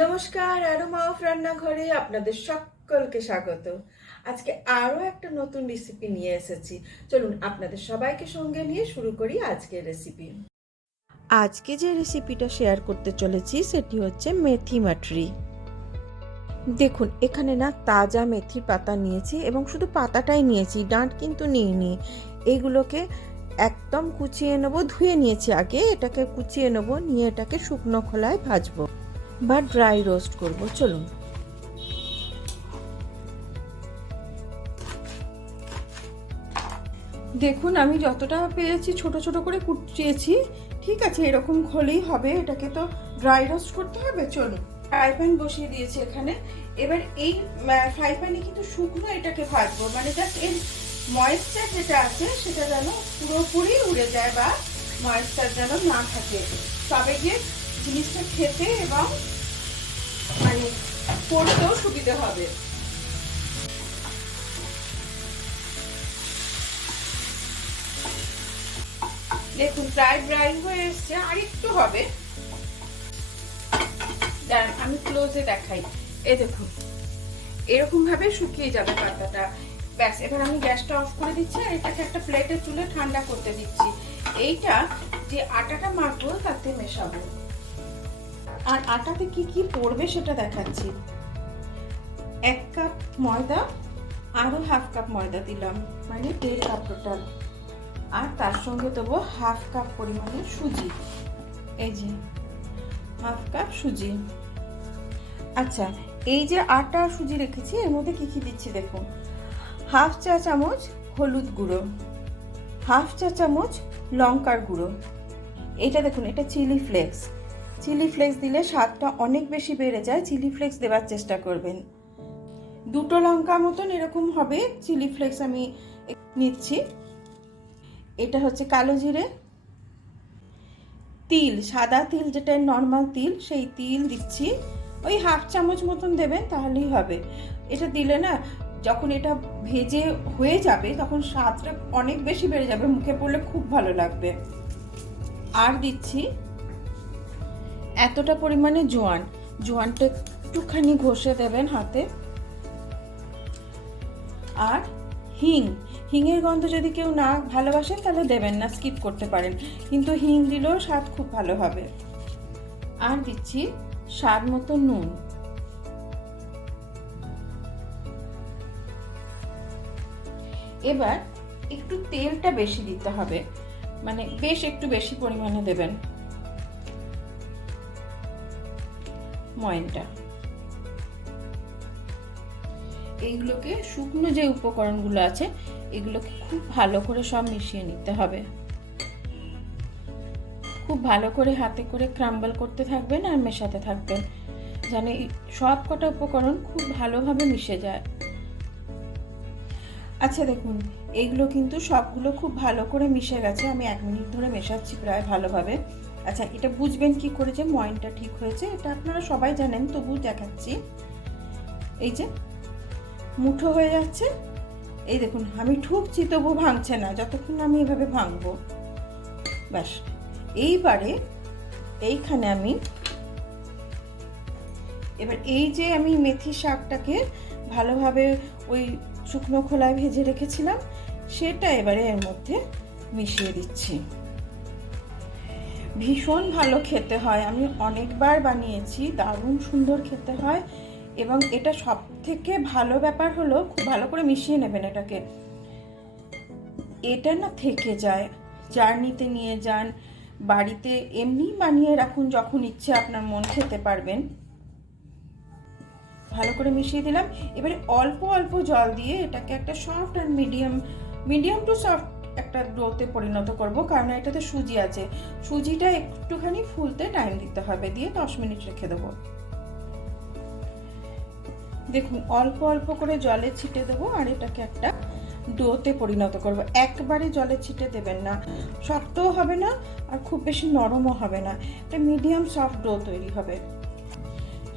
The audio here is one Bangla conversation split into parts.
নমস্কার অ্যারোমা অফ রান্নাঘরে আপনাদের সকলকে স্বাগত। আজকে আরও একটা নতুন রেসিপি নিয়ে এসেছি। চলুন আপনাদের সবাইকে সঙ্গে নিয়ে শুরু করি আজকের রেসিপি আজকে যে রেসিপিটা শেয়ার করতে চলেছি, সেটি হচ্ছে মেথি মাটরি। দেখুন, এখানে না তাজা মেথির পাতা নিয়েছি এবং শুধু পাতাটাই নিয়েছি, ডাঁট কিন্তু নিয়ে নিইনি। এইগুলোকে একদম কুচিয়ে নেব, ধুয়ে নিয়েছি আগে, এটাকে কুচিয়ে নেব, নিয়ে এটাকে শুকনো খোলায় ভাজবো বা ড্রাই রোস্ট করব, চলুন। দেখুন, আমি যতটা পেয়েছি ছোট ছোট করে কুচিয়েছি, ঠিক আছে, এরকম খোলেই হবে, এটাকে তো ড্রাই রোস্ট করতে হবে, চলুন। ফ্রাই প্যান বসিয়ে দিয়েছি এখানে। এবার এই ফ্রাই প্যানে কিন্তু শুকনো এটাকে ভাজবো। মানে জাস্ট এর ময়েশ্চার যেটা আছে, সেটা যেন পুরোপুরি উড়ে যায় বা ময়েশ্চার যেন না থাকে। তবে গিয়ে জিনিসটা খেতে এবং মানে পড়তেও সুবিধা হবে। দেখুন, প্রায় ড্রাই হয়ে এসছে। আর একটু হবে। আমি ক্লোজে দেখাই। এই দেখুন এরকম ভাবে শুকিয়ে যাবে পাতাটা। ব্যাস, এবার আমি গ্যাসটা অফ করে দিচ্ছি আর এটাকে একটা প্লেটে তুলে ঠান্ডা করতে দিচ্ছি। এইটা যে আটাটা মাখবো, তাতে মেশাবো। আর আটাতে কি কি পড়বে সেটা দেখাচ্ছি। এক কাপ ময়দা, আরও হাফ কাপ ময়দা দিলাম মানে দেড় কাপ টোটাল আর তার সঙ্গে দেবো হাফ কাপ পরিমাণে সুজি। এই যে হাফ কাপ সুজি। আচ্ছা এই যে আটা সুজি রেখেছি, এর মধ্যে কি কি দিচ্ছি দেখুন? হাফ চা চামচ হলুদ গুঁড়ো, হাফ চা চামচ লঙ্কার গুঁড়ো। এটা দেখুন, এটা চিলি ফ্লেক্স। চিলি ফ্লেক্স দিলে স্বাদটা অনেক বেশি বেড়ে যায়, চিলি ফ্লেক্স দেওয়ার চেষ্টা করবেন। দুটো লঙ্কা মতন এরকম হবে, চিলি ফ্লেক্স আমি নিচ্ছি। এটা হচ্ছে কালো জিরে। তিল, সাদা তিল, যেটা নর্মাল তিল, সেই তিল দিচ্ছি। ওই হাফ চামচ মতন দেবেন, তাহলেই হবে। এটা দিলে না, যখন এটা ভেজে হয়ে যাবে, তখন স্বাদটা অনেক বেশি বেড়ে যাবে, মুখে পড়লে খুব ভালো লাগবে। আর দিচ্ছি এতটা পরিমাণে জোয়ান। জোয়ানটা একটুখানি ঘষে দেবেন হাতে। আর হিং। হিংয়ের গন্ধ যদি কেউ না ভালোবাসেন তাহলে দেবেন না, স্কিপ করতে পারেন। কিন্তু হিং দিলেও স্বাদ খুব ভালো হবে। আর দিচ্ছি স্বাদ মতো নুন। এবার একটু তেলটা বেশি দিতে হবে। মানে বেশ একটু বেশি পরিমাণে দেবেন। ময়নটা। এইগুলোকে শুকনো যে উপকরণগুলো আছে, এগুলোকে খুব ভালো করে সব মিশিয়ে নিতে হবে। ভালো করে হাতে করে ক্রাম্বল করতে থাকবেন আর মেশাতে থাকবেন। জানে সব কটা উপকরণ খুব ভালোভাবে মিশে যায়। আচ্ছা দেখুন এইগুলো কিন্তু সবগুলো খুব ভালো করে মিশে গেছে। আমি এক মিনিট ধরে মেশাচ্ছি প্রায় ভালোভাবে। আচ্ছা এটা বুঝবেন কি করে যে ময়নটা ঠিক হয়েছে? এটা আপনারা সবাই জানেন তবু দেখাচ্ছি। এই যে, মুঠো হয়ে যাচ্ছে। এই দেখুন, আমি ঠুকছি তবু ভাঙছে না। যতক্ষণ আমি এভাবে ভাঙবো। ব্যাস। এইবারে এইখানে আমি এবার এই যে আমি মেথি শাকটাকে ভালোভাবে ওই শুকনো খোলায় ভেজে রেখেছিলাম, সেটা এবারে এর মধ্যে মিশিয়ে দিচ্ছি। ভীষণ ভালো খেতে হয়, আমি অনেকবার বানিয়েছি, দারুণ সুন্দর খেতে হয় এবং এটা সব থেকে ভালো ব্যাপার হলো খুব ভালো করে মিশিয়ে নেবেন এটাকে। এটা না থেকে যায়, জার্নিতে নিয়ে যান বাড়িতে এমনি বানিয়ে রাখুন যখন ইচ্ছে আপনার মন খেতে পারবেন। ভালো করে মিশিয়ে দিলাম। এবারে অল্প অল্প জল দিয়ে এটাকে একটা সফট আর মিডিয়াম মিডিয়াম টু সফট একটা ডোতে পরিণত করব, কারণ এটাতে সুজি আছে। সুজিটা একটুখানি ফুলতে টাইম দিতে হবে, দিয়ে দশ মিনিট রেখে দেবো। দেখুন, অল্প অল্প করে জলে ছিটে দেবো, আর এটাকে একটা ডোতে পরিণত করব। একবারে জলে ছিটে দেবেন না। শক্তও হবে না আর খুব বেশি নরমও হবে না। একটা মিডিয়াম সফট ডো তৈরি হবে।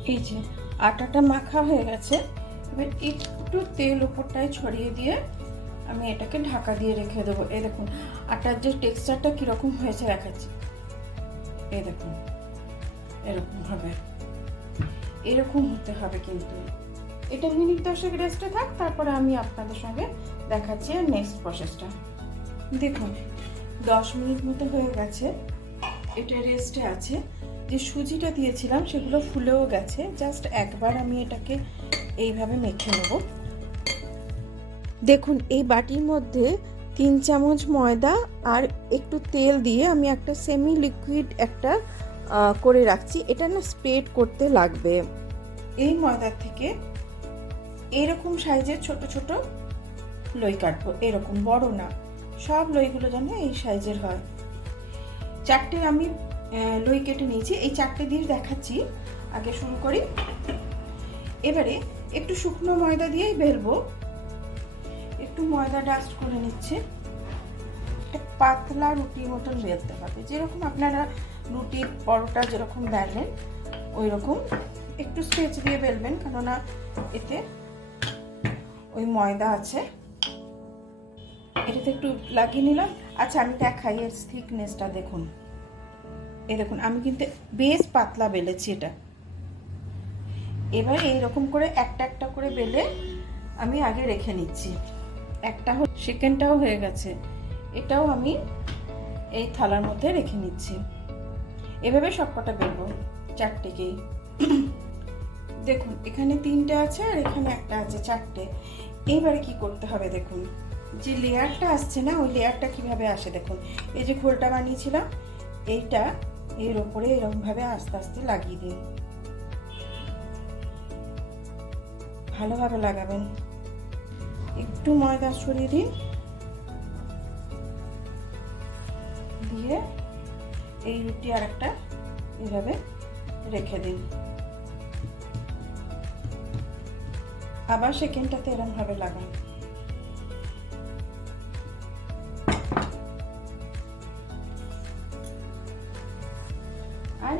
এই যে আটাটা মাখা হয়ে গেছে। এবার একটু তেল উপরটায় ছড়িয়ে দিয়ে আমি এটাকে ঢাকা দিয়ে রেখে দেবো। এই দেখুন, আটার যে টেক্সচারটা কীরকম হয়েছে দেখাচ্ছি। এই দেখুন এরকম হবে এরকম হতে হবে কিন্তু। এটা মিনিট দশেক রেস্টে থাক, তারপরে আমি আপনাদের সঙ্গে দেখাচ্ছি নেক্সট প্রসেসটা দেখুন দশ মিনিট মতো হয়ে গেছে। এটা রেস্টে আছে। যে সুজিটা দিয়েছিলাম সেগুলো ফুলেও গেছে। জাস্ট একবার আমি এটাকে এইভাবে মেখে নেব। দেখুন এই বাটির মধ্যে তিন চামচ ময়দা আর একটু তেল দিয়ে আমি একটা সেমি লিকুইড একটা করে রাখছি। এটা না স্প্রেড করতে লাগবে। এই ময়দার থেকে এরকম সাইজের ছোট ছোট লই কাটবো এরকম বড় না। সব লইগুলো যেন এই সাইজের হয়। চারটে আমি লই কেটে নিয়েছি। এই চারটে দিয়ে দেখাচ্ছি। আগে শুরু করি। এবারে একটু শুকনো ময়দা দিয়েই বেলবো। একটু ময়দা ডাস্ট করে নিচ্ছে। একটা পাতলা রুটির মতন বেলতে হবে। যেরকম আপনারা রুটির পরোটা যেরকম বেলেন ওই রকম একটু স্ট্রেচ দিয়ে বেলবেন। কেননা এতে ওই ময়দা আছে। এটাতে একটু লাগিয়ে নিলাম। আচ্ছা আমি দেখাই এর থিকনেসটা দেখুন। এই দেখুন, আমি কিন্তু বেশ পাতলা বেলেছি এটা। এবার এইরকম করে একটা একটা করে বেলে আমি আগে রেখে নিচ্ছি। একটা সেকেন্ডটাও হয়ে গেছে। এটাও আমি এই থালার মধ্যে রেখে নিচ্ছি। এভাবে সবকটা বেলবো, চারটেকেই। দেখুন, এখানে তিনটে আছে আর এখানে একটা আছে, চারটে। এবারে কি করতে হবে দেখুন। যে লেয়ারটা আসছে না, ওই লেয়ারটা কীভাবে আসে দেখুন। এই যে খোলটা বানিয়েছিলাম, এইটা এর ওপরে এরকমভাবে আস্তে আস্তে লাগিয়ে দিন। ভালোভাবে লাগাবেন। একটু ময়দা ছড়িয়ে দিন। দিয়ে এই রুটি আর একটা এভাবে রেখে দিন। আবার সেকেন্ডটাতে এরম ভাবে লাগান।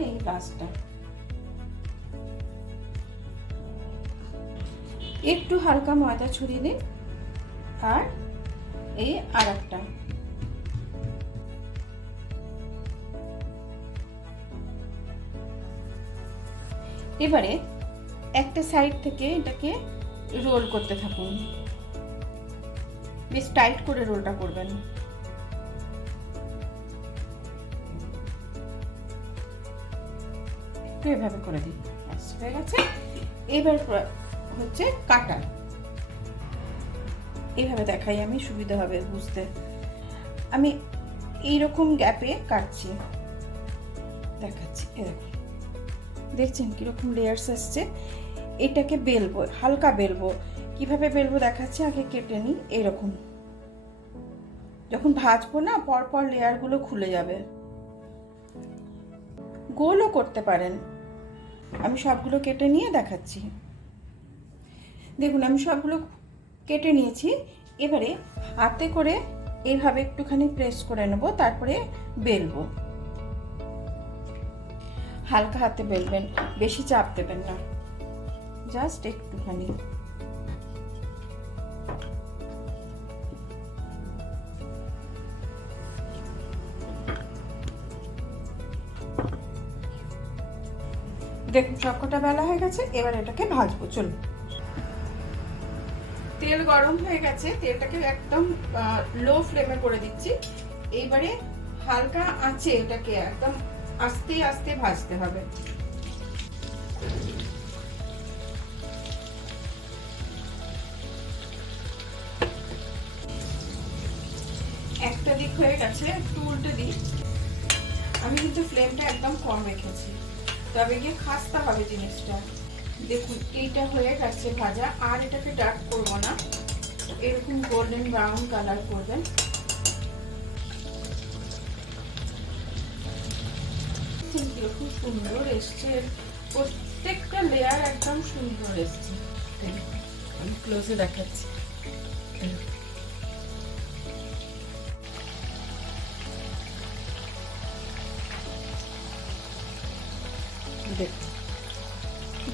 এই লাস্টটা একটু হালকা ময়দা ছড়িয়ে দিন আর এই আর একটা এবারে একটা সাইড থেকে এটাকে রোল করতে থাকুন। বেশ টাইট করে রোলটা করবেন। একটু এভাবে করে ব্যাস, হয়ে গেছে। এবার হচ্ছে কাটা এইভাবে দেখাই আমি সুবিধা হবে বুঝতে। আমি এইরকম গ্যাপে কাটছি। দেখাচ্ছি এরকম দেখছেন কীরকম লেয়ার্স আসছে? এটাকে বেলবো হালকা বেলবো। কীভাবে বেলবো দেখাচ্ছি? আগে কেটে নিই এরকম। যখন ভাজবো না পরপর লেয়ারগুলো খুলে যাবে। গোলও করতে পারেন। আমি সবগুলো কেটে নিয়ে দেখাচ্ছি। দেখুন, আমি সবগুলো কেটে নিয়েছি। এবারে হাতে করে এইভাবে একটুখানি প্রেস করে নেব, তারপরে বেলবো। হালকা হাতে বেলবেন, বেশি চাপ দেবেন না। জাস্ট একটুখানি। দেখুন, সবকটা বেলা হয়ে গেছে, এবার এটাকে ভাজবো, চলুন। তেল গরম হয়ে গেছে, তেলটাকে একদম লো ফ্লেমে করে দিচ্ছি। এইবারে হালকা আঁচে এটাকে একদম আস্তে আস্তে ভাজতে হবে। একটা দিক হয়ে গেছে, একটু উল্টে দিই। আমি কিন্তু ফ্লেমটা একদম কম রেখেছি। তবে গিয়ে খাস্তা হবে জিনিসটা। দেখুন, এইটা হয়ে গেছে ভাজা, আর এটাকে ডার্ক করব না। এরকম গোল্ডেন ব্রাউন কালার করবেন। কীরকম সুন্দর এসছে। প্রত্যেকটা লেয়ার একদম সুন্দর এসছে। আমি ক্লোজে দেখাচ্ছি।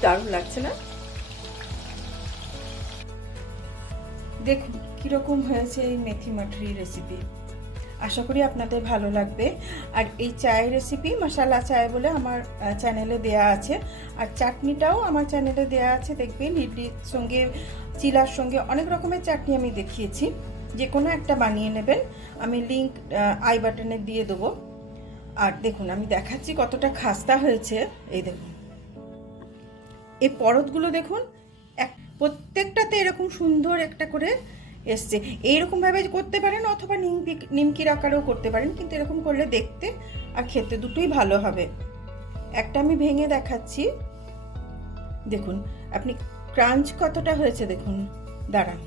দারুণ লাগছে না? দেখুন, কীরকম হয়েছে এই মেথি মাঠরি রেসিপি আশা করি আপনাদের ভালো লাগবে। আর এই চায়ের রেসিপি মশালা চায় বলে আমার চ্যানেলে দেয়া আছে। আর চাটনিটাও আমার চ্যানেলে দেয়া আছে, দেখবেন ইডলির সঙ্গে, চিলার সঙ্গে অনেক রকমের চাটনি আমি দেখিয়েছি। যে কোনো একটা বানিয়ে নেবেন। আমি লিঙ্ক আই বাটনে দিয়ে দেবো। আর দেখুন, আমি দেখাচ্ছি কতটা খাস্তা হয়েছে। এই দেখুন। এই পরতগুলো দেখুন, এক, প্রত্যেকটাতে এরকম সুন্দর একটা করে এসছে। এইরকমভাবে করতে পারেন অথবা নিমকি, নিমকির আকারেও করতে পারেন, কিন্তু এরকম করলে দেখতে আর খেতে দুটোই ভালো হবে। একটা আমি ভেঙে দেখাচ্ছি। দেখুন, আপনি ক্রাঞ্চ কতটা হয়েছে দেখুন, দাঁড়ান।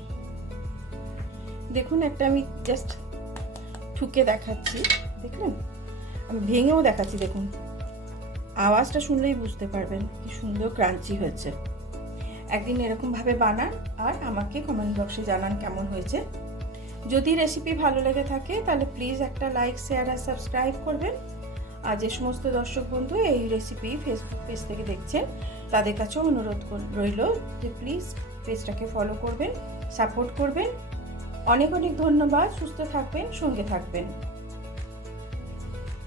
দেখুন, একটা আমি জাস্ট ঠুকে দেখাচ্ছি, দেখলেন? আমি ভেঙেও দেখাচ্ছি, দেখুন। আওয়াজটা শুনলেই বুঝতে পারবেন কি সুন্দর ক্রাঞ্চি হয়েছে। একদিন এরকমভাবে বানান আর আমাকে কমেন্ট বক্সে জানান কেমন হয়েছে। যদি রেসিপি ভালো লেগে থাকে, তাহলে প্লিজ একটা লাইক শেয়ার আর সাবস্ক্রাইব করবেন। আর যে সমস্ত দর্শক বন্ধু এই রেসিপি ফেসবুক পেজ থেকে দেখছেন, তাদের কাছেও অনুরোধ রইল যে প্লিজ পেজটাকে ফলো করবেন সাপোর্ট করবেন। অনেক অনেক ধন্যবাদ, সুস্থ থাকবেন, সঙ্গে থাকবেন।